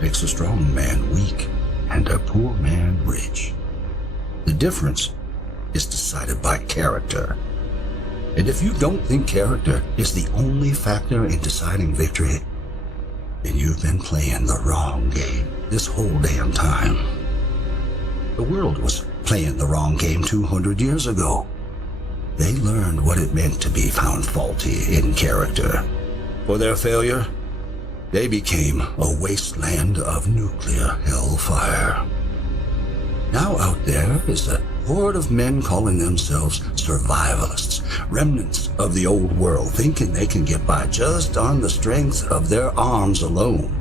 makes a strong man weak and a poor man rich. The difference is decided by character. And if you don't think character is the only factor in deciding victory, then you've been playing the wrong game this whole damn time. The world was playing the wrong game 200 years ago. They learned what it meant to be found faulty in character. For their failure, they became a wasteland of nuclear hellfire. Now out there is a horde of men calling themselves survivalists, remnants of the old world, thinking they can get by just on the strength of their arms alone.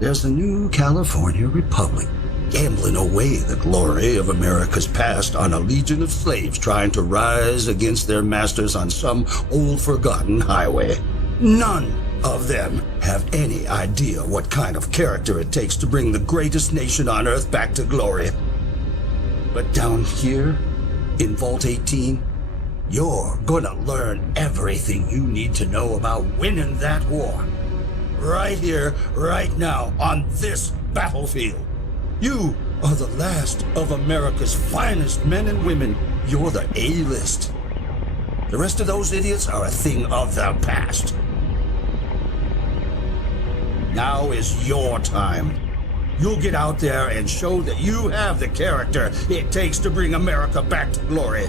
There's the new California Republic, gambling away the glory of America's past on a legion of slaves trying to rise against their masters on some old forgotten highway. None of them have any idea what kind of character it takes to bring the greatest nation on earth back to glory. But down here, in Vault 18, you're gonna learn everything you need to know about winning that war. Right here, right now, on this battlefield. You are the last of America's finest men and women. You're the A-list. The rest of those idiots are a thing of the past. Now is your time. You'll get out there and show that you have the character it takes to bring America back to glory.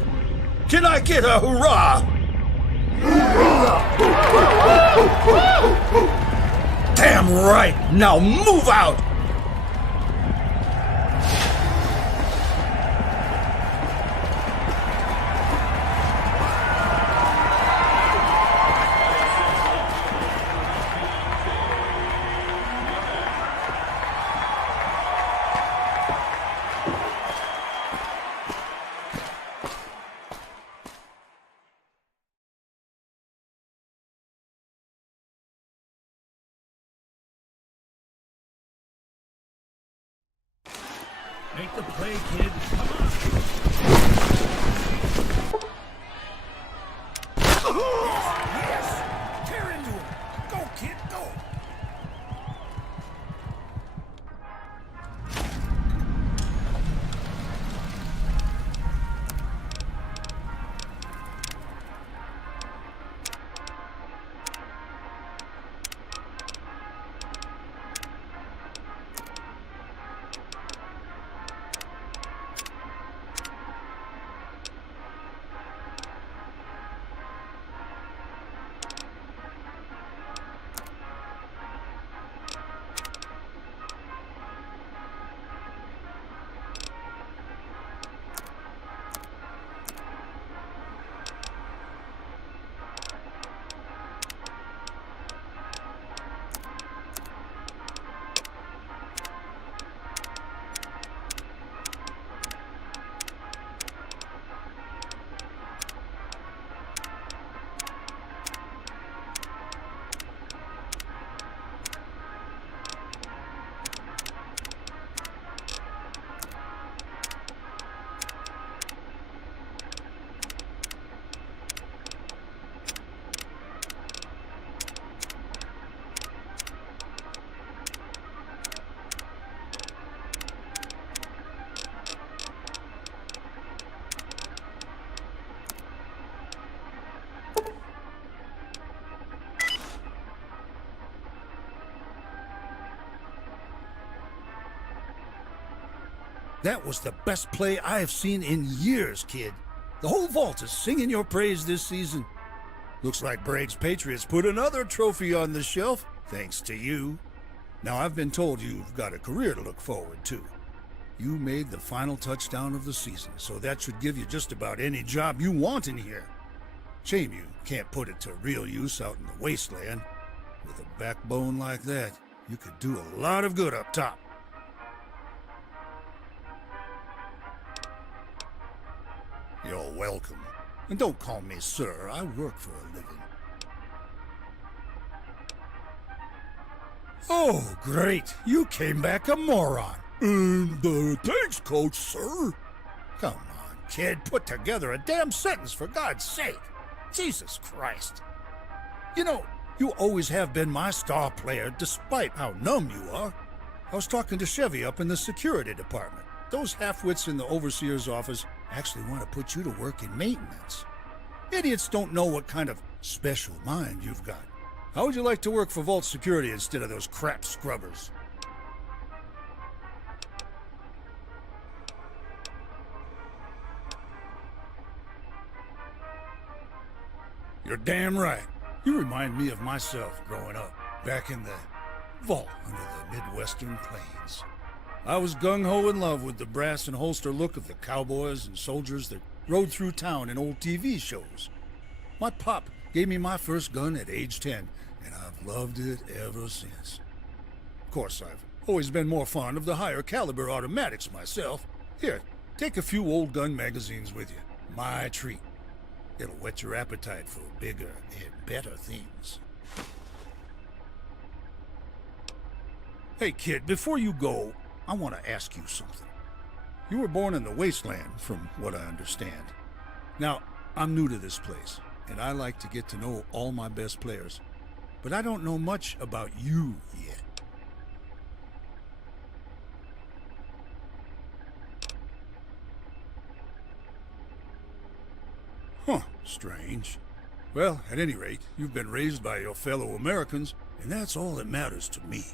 Can I get a hurrah? Damn right! Now move out! Make the play, kid. Come on. Yes! Tear into him. Go, kid, go. That was the best play I have seen in years, kid. The whole vault is singing your praise this season. Looks like Bragg's Patriots put another trophy on the shelf, thanks to you. Now, I've been told you've got a career to look forward to. You made the final touchdown of the season, so that should give you just about any job you want in here. Shame you can't put it to real use out in the wasteland. With a backbone like that, you could do a lot of good up top. You're welcome. And don't call me sir, I work for a living. Oh, great. You came back a moron. Thanks, Coach, sir. Come on, kid. Put together a damn sentence, for God's sake. Jesus Christ. You know, you always have been my star player, despite how numb you are. I was talking to Chevy up in the security department. Those half-wits in the overseer's office actually want to put you to work in maintenance. Idiots don't know what kind of special mind you've got. How would you like to work for Vault Security instead of those crap scrubbers? You're damn right. You remind me of myself growing up, back in the vault under the Midwestern plains. I was gung-ho in love with the brass and holster look of the cowboys and soldiers that rode through town in old TV shows. My pop gave me my first gun at age 10, and I've loved it ever since. Of course, I've always been more fond of the higher caliber automatics myself. Here, take a few old gun magazines with you. My treat. It'll whet your appetite for bigger and better things. Hey kid, before you go, I want to ask you something. You were born in the wasteland, from what I understand. Now, I'm new to this place, and I like to get to know all my best players. But I don't know much about you yet. Huh, strange. Well, at any rate, you've been raised by your fellow Americans, and that's all that matters to me.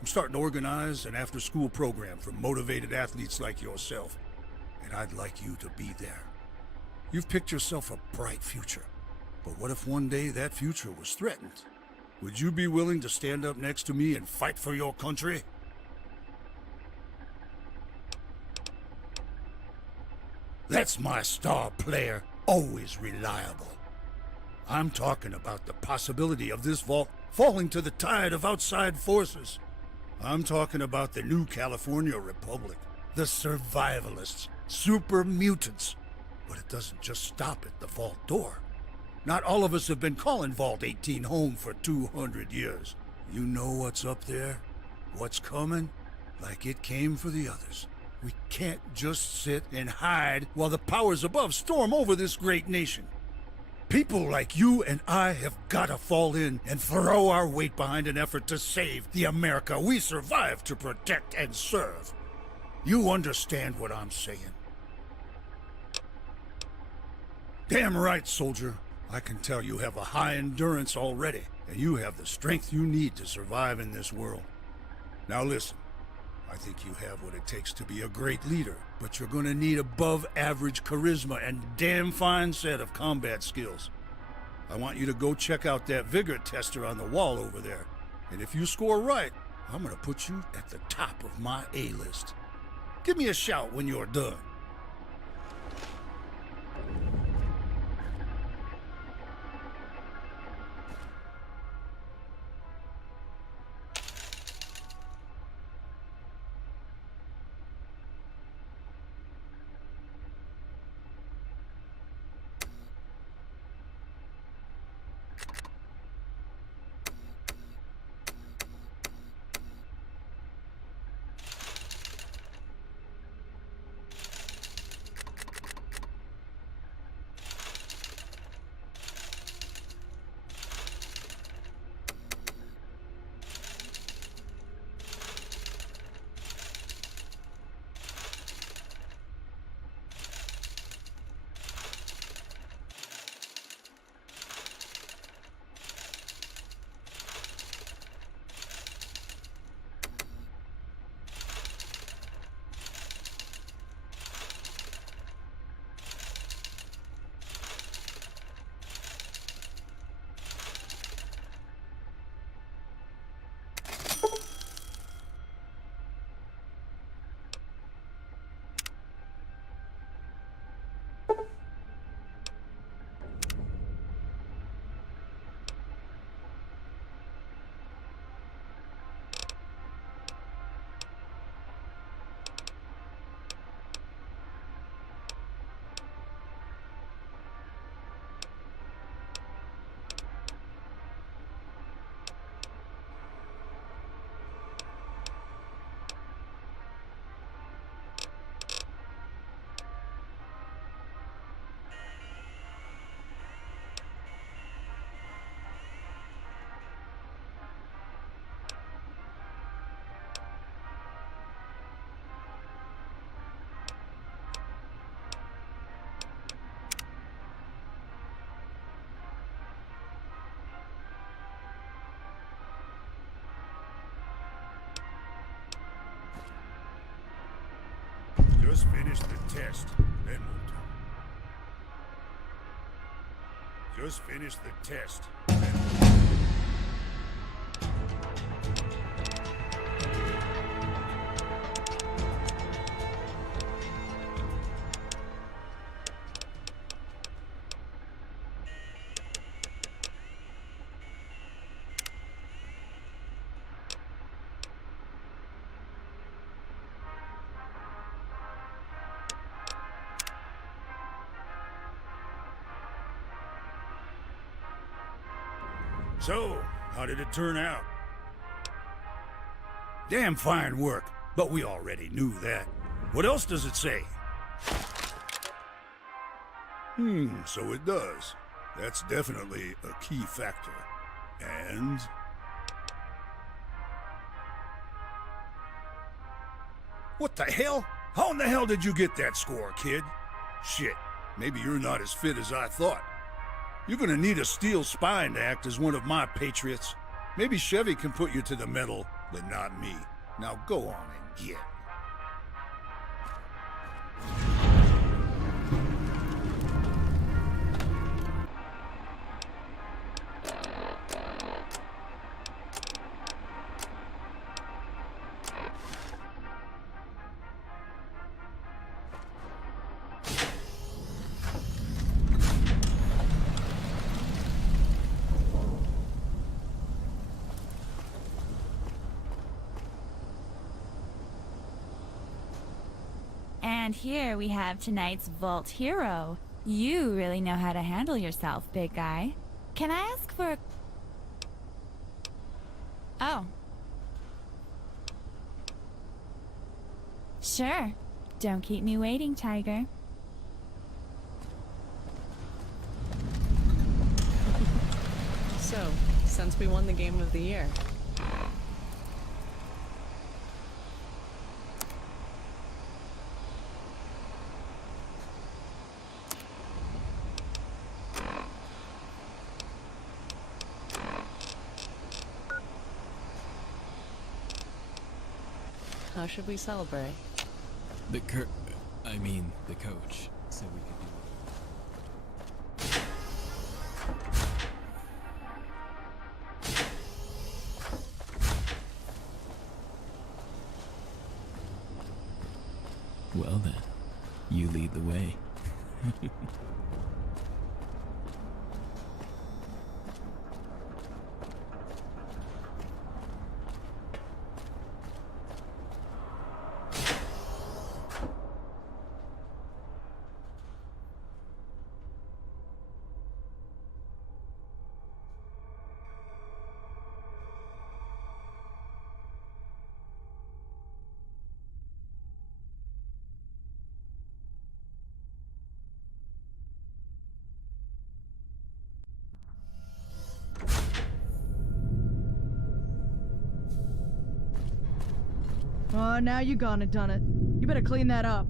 I'm starting to organize an after-school program for motivated athletes like yourself, and I'd like you to be there. You've picked yourself a bright future, but what if one day that future was threatened? Would you be willing to stand up next to me and fight for your country? That's my star player, always reliable. I'm talking about the possibility of this vault falling to the tide of outside forces. I'm talking about the new California Republic, the survivalists, super mutants. But it doesn't just stop at the vault door. Not all of us have been calling Vault 18 home for 200 years. You know what's up there? What's coming? Like it came for the others. We can't just sit and hide while the powers above storm over this great nation. People like you and I have got to fall in and throw our weight behind an effort to save the America we survived to protect and serve. You understand what I'm saying? Damn right, soldier. I can tell you have a high endurance already, and you have the strength you need to survive in this world. Now listen, I think you have what it takes to be a great leader, but you're gonna need above average charisma and damn fine set of combat skills. I want you to go check out that vigor tester on the wall over there, and if you score right, I'm gonna put you at the top of my A-list. Give me a shout when you're done. Just finish the test, then we'll talk. Just finish the test, then we'll talk. So, how did it turn out? Damn fine work, but we already knew that. What else does it say? So it does. That's definitely a key factor. And... what the hell? How in the hell did you get that score, kid? Shit, maybe you're not as fit as I thought. You're gonna need a steel spine to act as one of my patriots. Maybe Chevy can put you to the medal, but not me. Now go on and get. And here we have tonight's Vault Hero. You really know how to handle yourself, big guy. Can I ask for... Oh. Sure. Don't keep me waiting, Tiger. So, since we won the Game of the Year, how should we celebrate? The coach said we could do it. Well then, you lead the way. Oh, now you gone and done it. You better clean that up.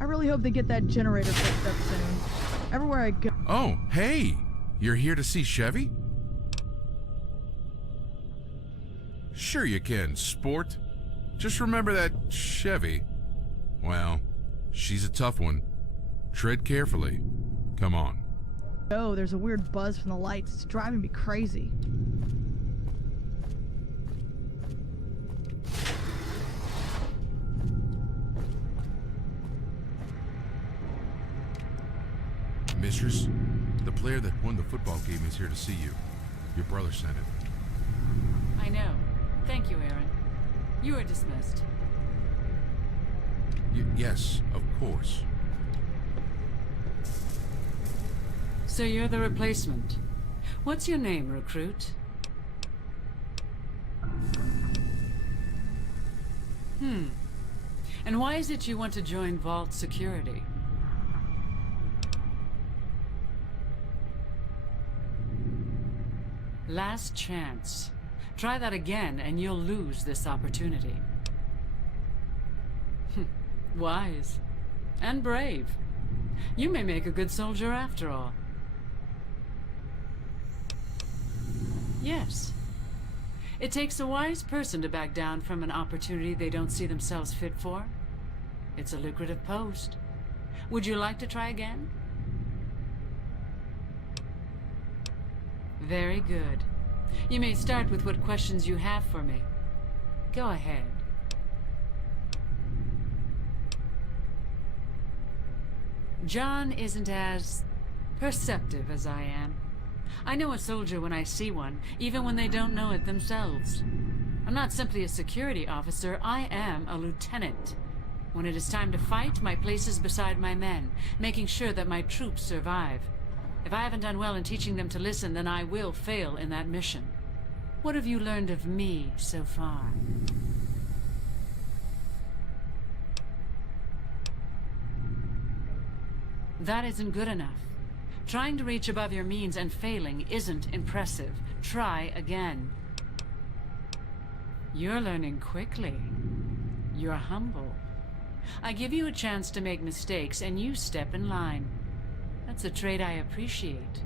I really hope they get that generator fixed up soon. Everywhere I go... Oh, hey! You're here to see Chevy? Sure you can, sport. Just remember that Chevy. Well, she's a tough one. Tread carefully. Come on. Oh, there's a weird buzz from the lights. It's driving me crazy. Mistress, the player that won the football game is here to see you. Your brother sent it. I know. Thank you, Aaron. You are dismissed. Yes, of course. So you're the replacement. What's your name, recruit? And why is it you want to join Vault Security? Last chance. Try that again and you'll lose this opportunity. Wise. And brave. You may make a good soldier after all. Yes. It takes a wise person to back down from an opportunity they don't see themselves fit for. It's a lucrative post. Would you like to try again? Very good. You may start with what questions you have for me. Go ahead. John isn't as perceptive as I am. I know a soldier when I see one, even when they don't know it themselves. I'm not simply a security officer, I am a lieutenant. When it is time to fight, my place is beside my men, making sure that my troops survive. If I haven't done well in teaching them to listen, then I will fail in that mission. What have you learned of me so far? That isn't good enough. Trying to reach above your means and failing isn't impressive. Try again. You're learning quickly. You're humble. I give you a chance to make mistakes, and you step in line. That's a trait I appreciate.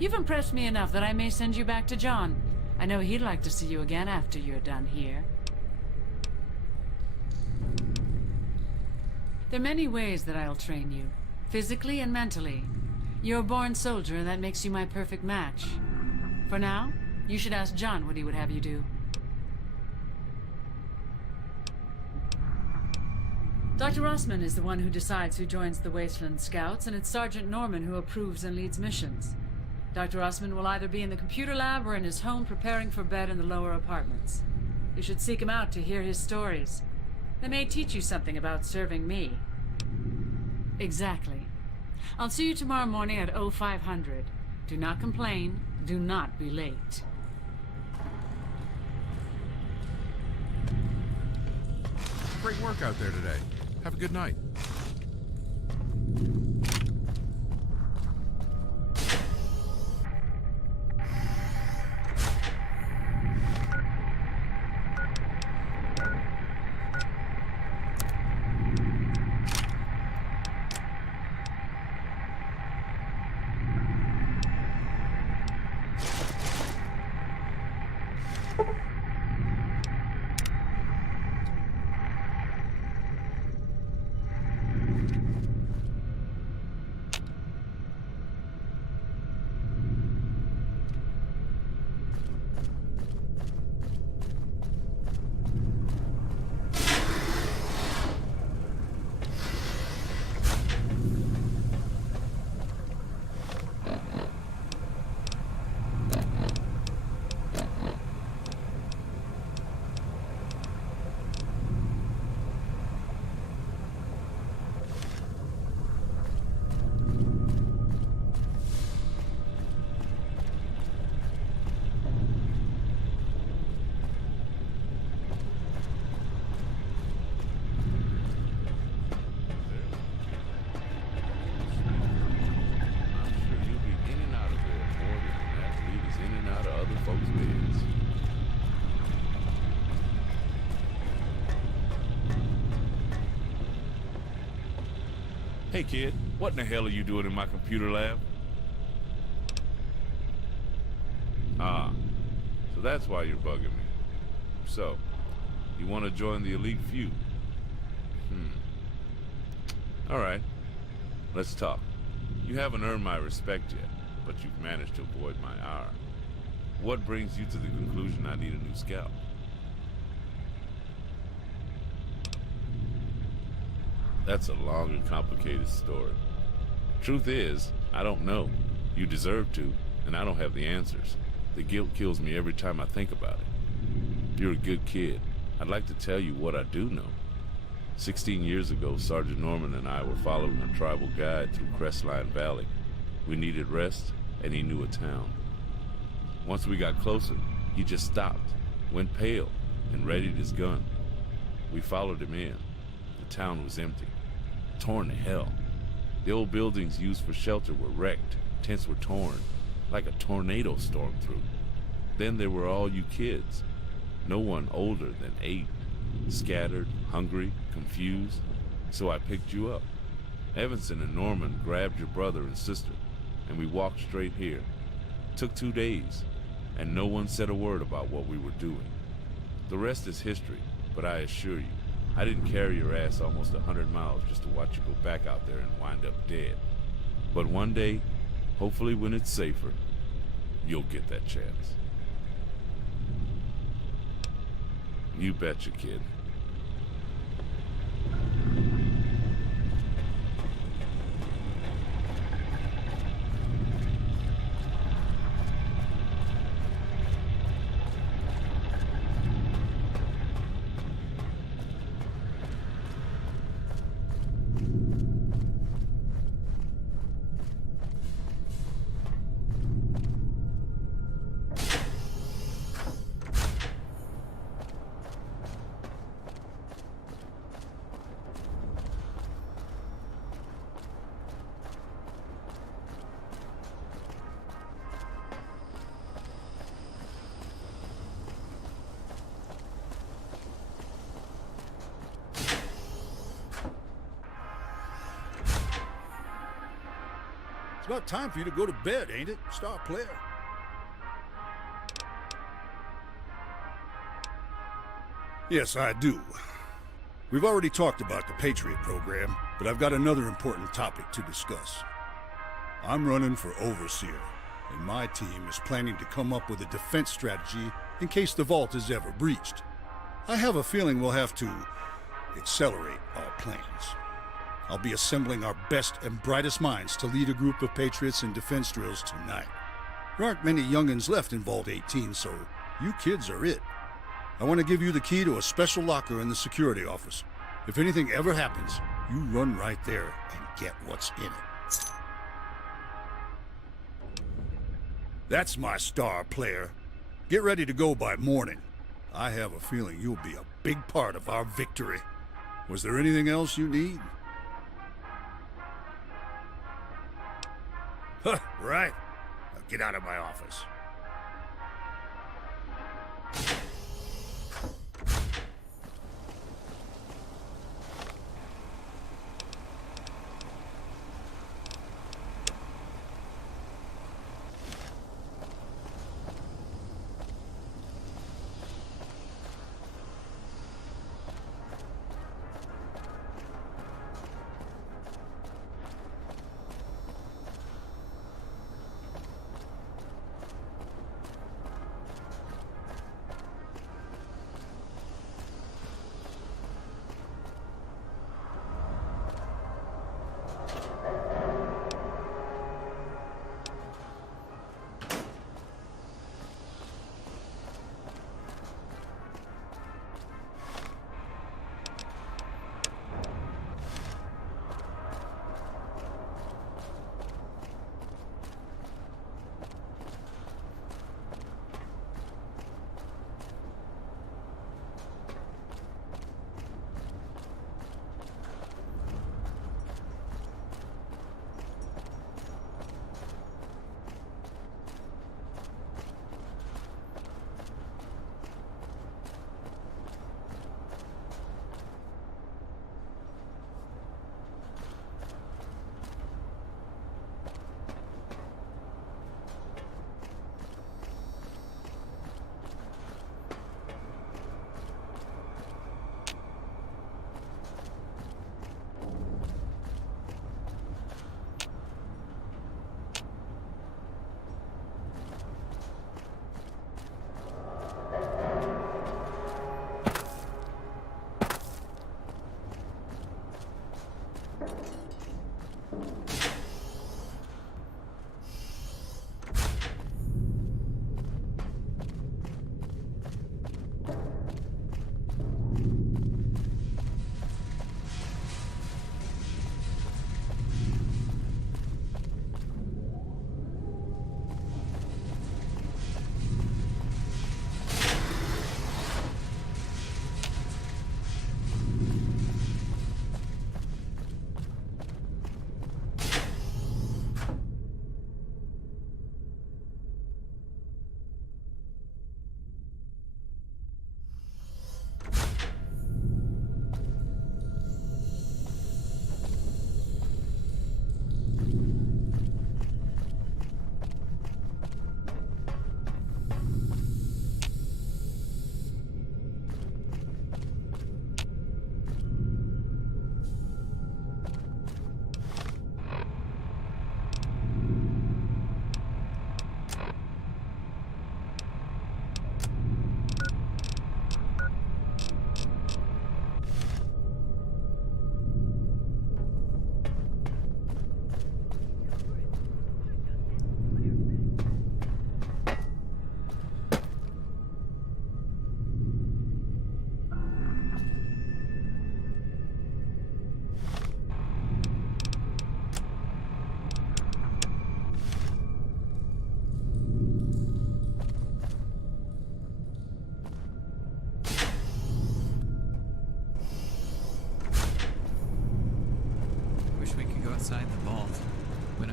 You've impressed me enough that I may send you back to John. I know he'd like to see you again after you're done here. There are many ways that I'll train you, physically and mentally. You're a born soldier, and that makes you my perfect match. For now, you should ask John what he would have you do. Dr. Rossman is the one who decides who joins the Wasteland Scouts, and it's Sergeant Norman who approves and leads missions. Dr. Rossman will either be in the computer lab or in his home preparing for bed in the lower apartments. You should seek him out to hear his stories. They may teach you something about serving me. Exactly. I'll see you tomorrow morning at 0500. Do not complain. Do not be late. Great work out there today. Have a good night. Hey kid, what in the hell are you doing in my computer lab? Ah, so that's why you're bugging me. So, you want to join the elite few? Alright, let's talk. You haven't earned my respect yet, but you've managed to avoid my ire. What brings you to the conclusion I need a new scout? That's a long and complicated story. Truth is, I don't know. You deserve to, and I don't have the answers. The guilt kills me every time I think about it. You're a good kid. I'd like to tell you what I do know. 16 years ago, Sergeant Norman and I were following a tribal guide through Crestline Valley. We needed rest, and he knew a town. Once we got closer, he just stopped, went pale, and readied his gun. We followed him in. The town was empty, torn to hell. The old buildings used for shelter were wrecked, tents were torn, like a tornado stormed through. Then there were all you kids, no one older than 8, scattered, hungry, confused, so I picked you up. Evanson and Norman grabbed your brother and sister, and we walked straight here. Took 2 days, and no one said a word about what we were doing. The rest is history, but I assure you, I didn't carry your ass almost 100 miles just to watch you go back out there and wind up dead. But one day, hopefully when it's safer, you'll get that chance. You betcha, kid. It's about time for you to go to bed, ain't it, star player? Yes, I do. We've already talked about the Patriot program, but I've got another important topic to discuss. I'm running for overseer, and my team is planning to come up with a defense strategy in case the vault is ever breached. I have a feeling we'll have to accelerate our plans. I'll be assembling our best and brightest minds to lead a group of Patriots in defense drills tonight. There aren't many youngins left in Vault 18, so you kids are it. I want to give you the key to a special locker in the security office. If anything ever happens, you run right there and get what's in it. That's my star player. Get ready to go by morning. I have a feeling you'll be a big part of our victory. Was there anything else you need? Huh, right. Now get out of my office.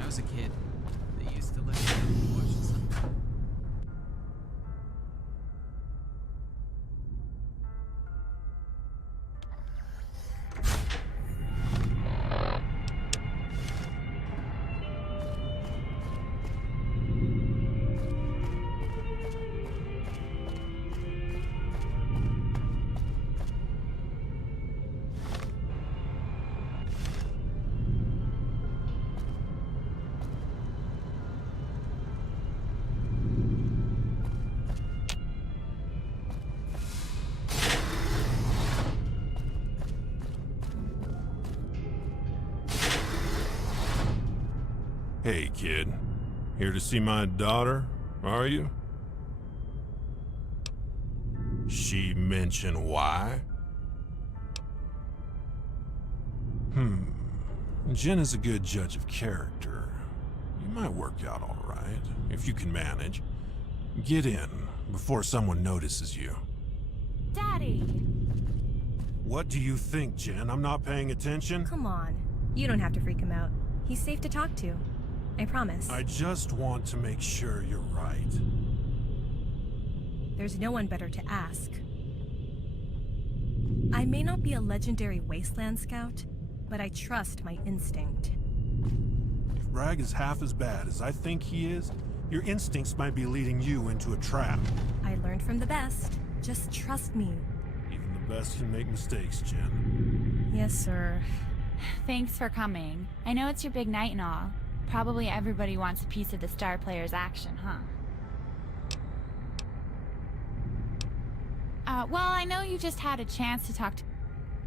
was a kid, they used to let me watch something. Hey, kid. Here to see my daughter, are you? She mentioned why? Jen is a good judge of character. You might work out all right, if you can manage. Get in, before someone notices you. Daddy! What do you think, Jen? I'm not paying attention? Come on. You don't have to freak him out. He's safe to talk to. I promise. I just want to make sure you're right. There's no one better to ask. I may not be a legendary wasteland scout, but I trust my instinct. If Bragg is half as bad as I think he is, your instincts might be leading you into a trap. I learned from the best. Just trust me. Even the best can make mistakes, Jen. Yes, sir. Thanks for coming. I know it's your big night and all. Probably everybody wants a piece of the star player's action, huh? Well, I know you just had a chance to talk to...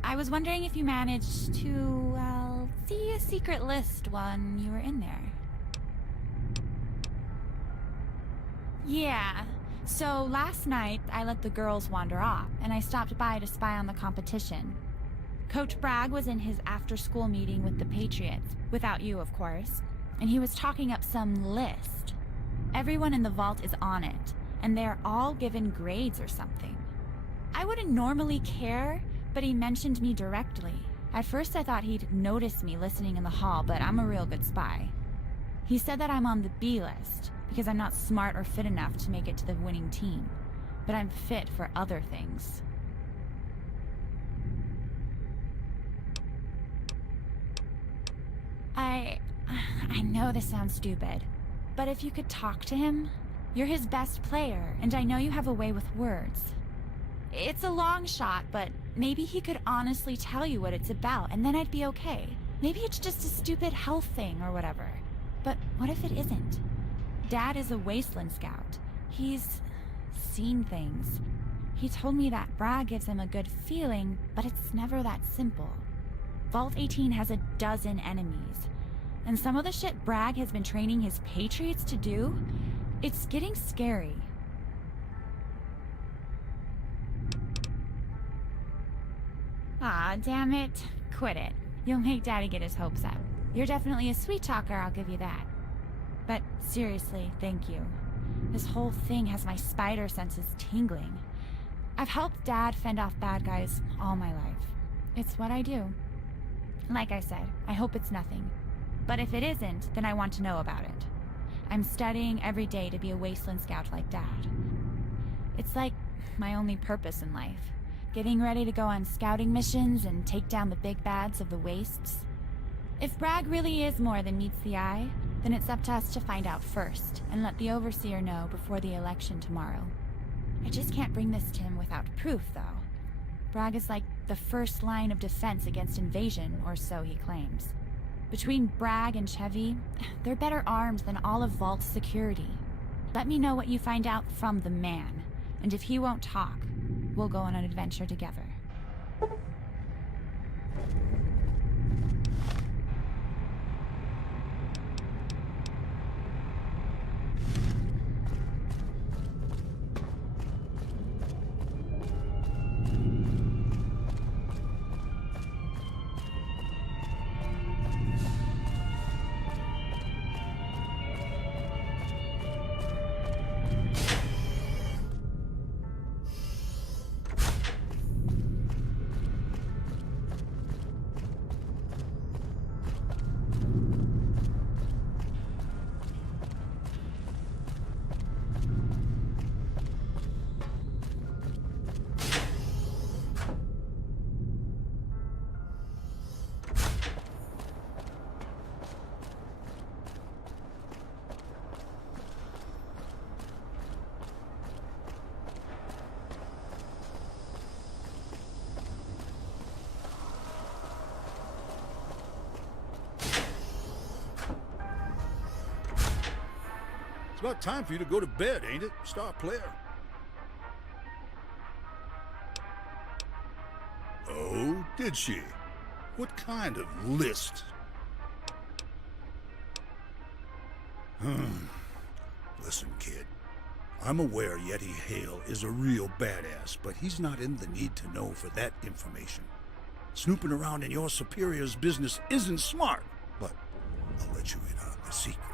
I was wondering if you managed to, well, see a secret list when you were in there. Yeah. So last night, I let the girls wander off, and I stopped by to spy on the competition. Coach Bragg was in his after-school meeting with the Patriots, without you, of course, and he was talking up some list. Everyone in the vault is on it, and they're all given grades or something. I wouldn't normally care, but he mentioned me directly. At first I thought he'd notice me listening in the hall, but I'm a real good spy. He said that I'm on the B list, because I'm not smart or fit enough to make it to the winning team, but I'm fit for other things. I know this sounds stupid, but if you could talk to him, you're his best player, and I know you have a way with words. It's a long shot, but maybe he could honestly tell you what it's about, and then I'd be okay. Maybe it's just a stupid health thing or whatever. But what if it isn't? Dad is a wasteland scout. He's seen things. He told me that Bragg gives him a good feeling, but it's never that simple. Vault 18 has a dozen enemies, and some of the shit Bragg has been training his Patriots to do, it's getting scary. Aw, damn it. Quit it. You'll make Daddy get his hopes up. You're definitely a sweet talker, I'll give you that. But seriously, thank you. This whole thing has my spider senses tingling. I've helped Dad fend off bad guys all my life. It's what I do. Like I said, I hope it's nothing. But if it isn't, then I want to know about it. I'm studying every day to be a wasteland scout like Dad. It's like my only purpose in life. Getting ready to go on scouting missions and take down the big bads of the wastes. If Bragg really is more than meets the eye, then it's up to us to find out first, and let the Overseer know before the election tomorrow. I just can't bring this to him without proof, though. Bragg is like the first line of defense against invasion, or so he claims. Between Bragg and Chevy, they're better armed than all of Vault's security. Let me know what you find out from the man, and if he won't talk, we'll go on an adventure together. about time for you to go to bed, ain't it, star player? Oh, did she? What kind of list? Listen, kid. I'm aware Yeti Hale is a real badass, but he's not in the need to know for that information. Snooping around in your superior's business isn't smart, but I'll let you in on the secret.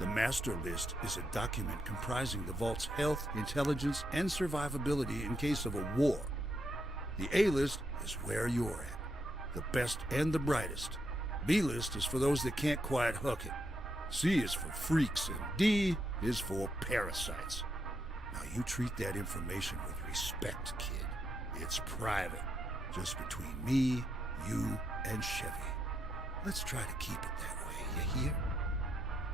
The Master List is a document comprising the Vault's health, intelligence, and survivability in case of a war. The A-List is where you're at, the best and the brightest. B-List is for those that can't quite hook it. C is for freaks, and D is for parasites. Now you treat that information with respect, kid. It's private, just between me, you, and Chevy. Let's try to keep it that way, you hear?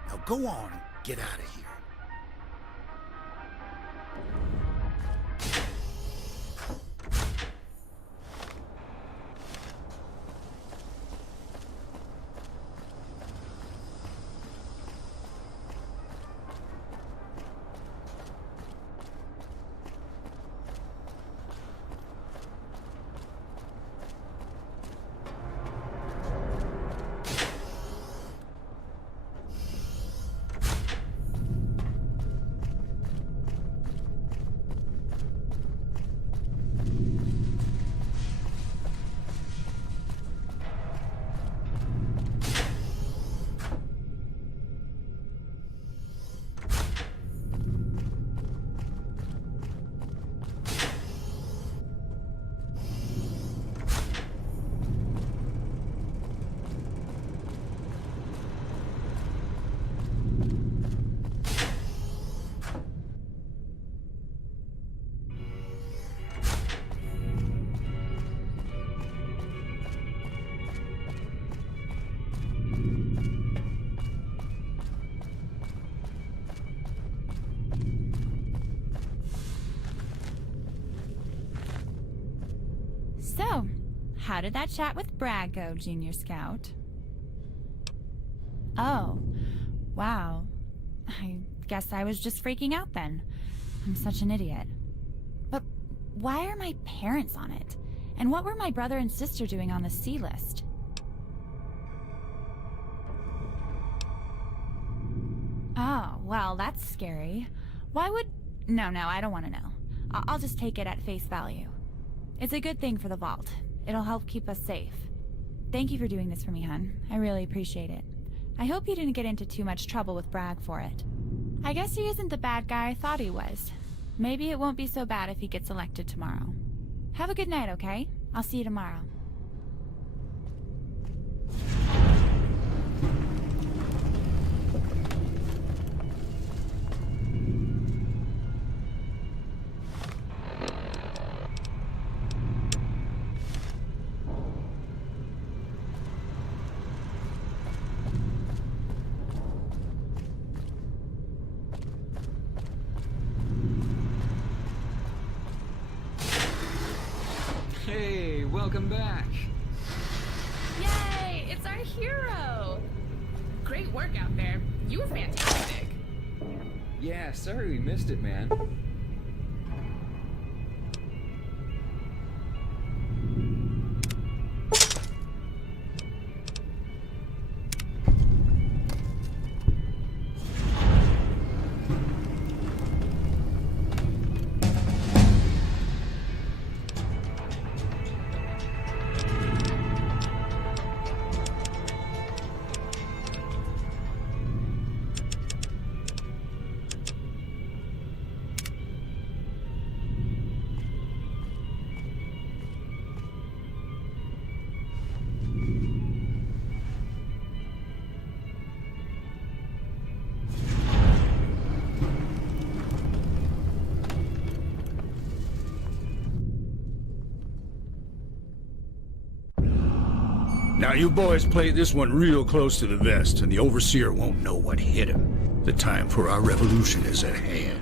Now go on and get out of here. So, how did that chat with Brad go, Junior Scout? Oh, wow. I guess I was just freaking out then. I'm such an idiot. But why are my parents on it? And what were my brother and sister doing on the C list? Oh, well, that's scary. Why would... No, I don't want to know. I'll just take it at face value. It's a good thing for the Vault. It'll help keep us safe. Thank you for doing this for me, hon. I really appreciate it. I hope you didn't get into too much trouble with Bragg for it. I guess he isn't the bad guy I thought he was. Maybe it won't be so bad if he gets elected tomorrow. Have a good night, okay? I'll see you tomorrow. Hey, welcome back. Yay! It's our hero! Great work out there. You were fantastic. Yeah, sorry we missed it, man. Now you boys played this one real close to the vest, and the Overseer won't know what hit him. The time for our revolution is at hand.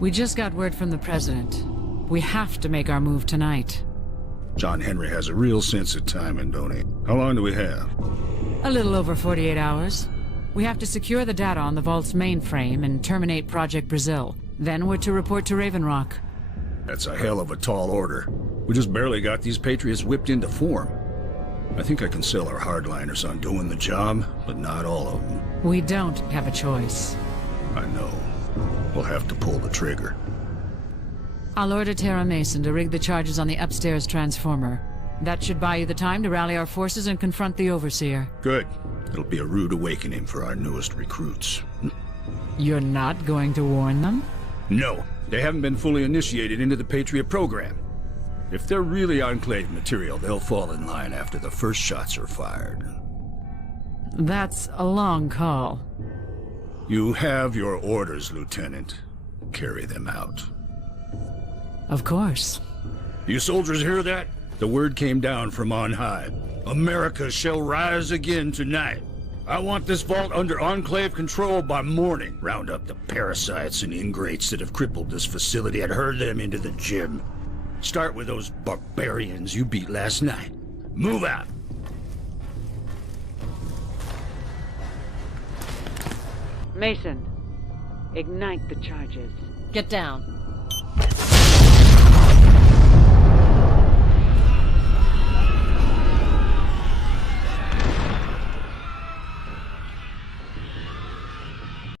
We just got word from the President. We have to make our move tonight. John Henry has a real sense of timing, don't he? How long do we have? A little over 48 hours. We have to secure the data on the Vault's mainframe and terminate Project Brazil. Then we're to report to Raven Rock. That's a hell of a tall order. We just barely got these Patriots whipped into form. I think I can sell our hardliners on doing the job, but not all of them. We don't have a choice. I know. We'll have to pull the trigger. I'll order Tara Mason to rig the charges on the upstairs transformer. That should buy you the time to rally our forces and confront the Overseer. Good. It'll be a rude awakening for our newest recruits. You're not going to warn them? No, they haven't been fully initiated into the Patriot program. If they're really Enclave material, they'll fall in line after the first shots are fired. That's a long call. You have your orders, Lieutenant. Carry them out. Of course. You soldiers hear that? The word came down from on high. America shall rise again tonight. I want this vault under Enclave control by morning. Round up the parasites and ingrates that have crippled this facility and herd them into the gym. Start with those barbarians you beat last night. Move out. Mason, ignite the charges. Get down.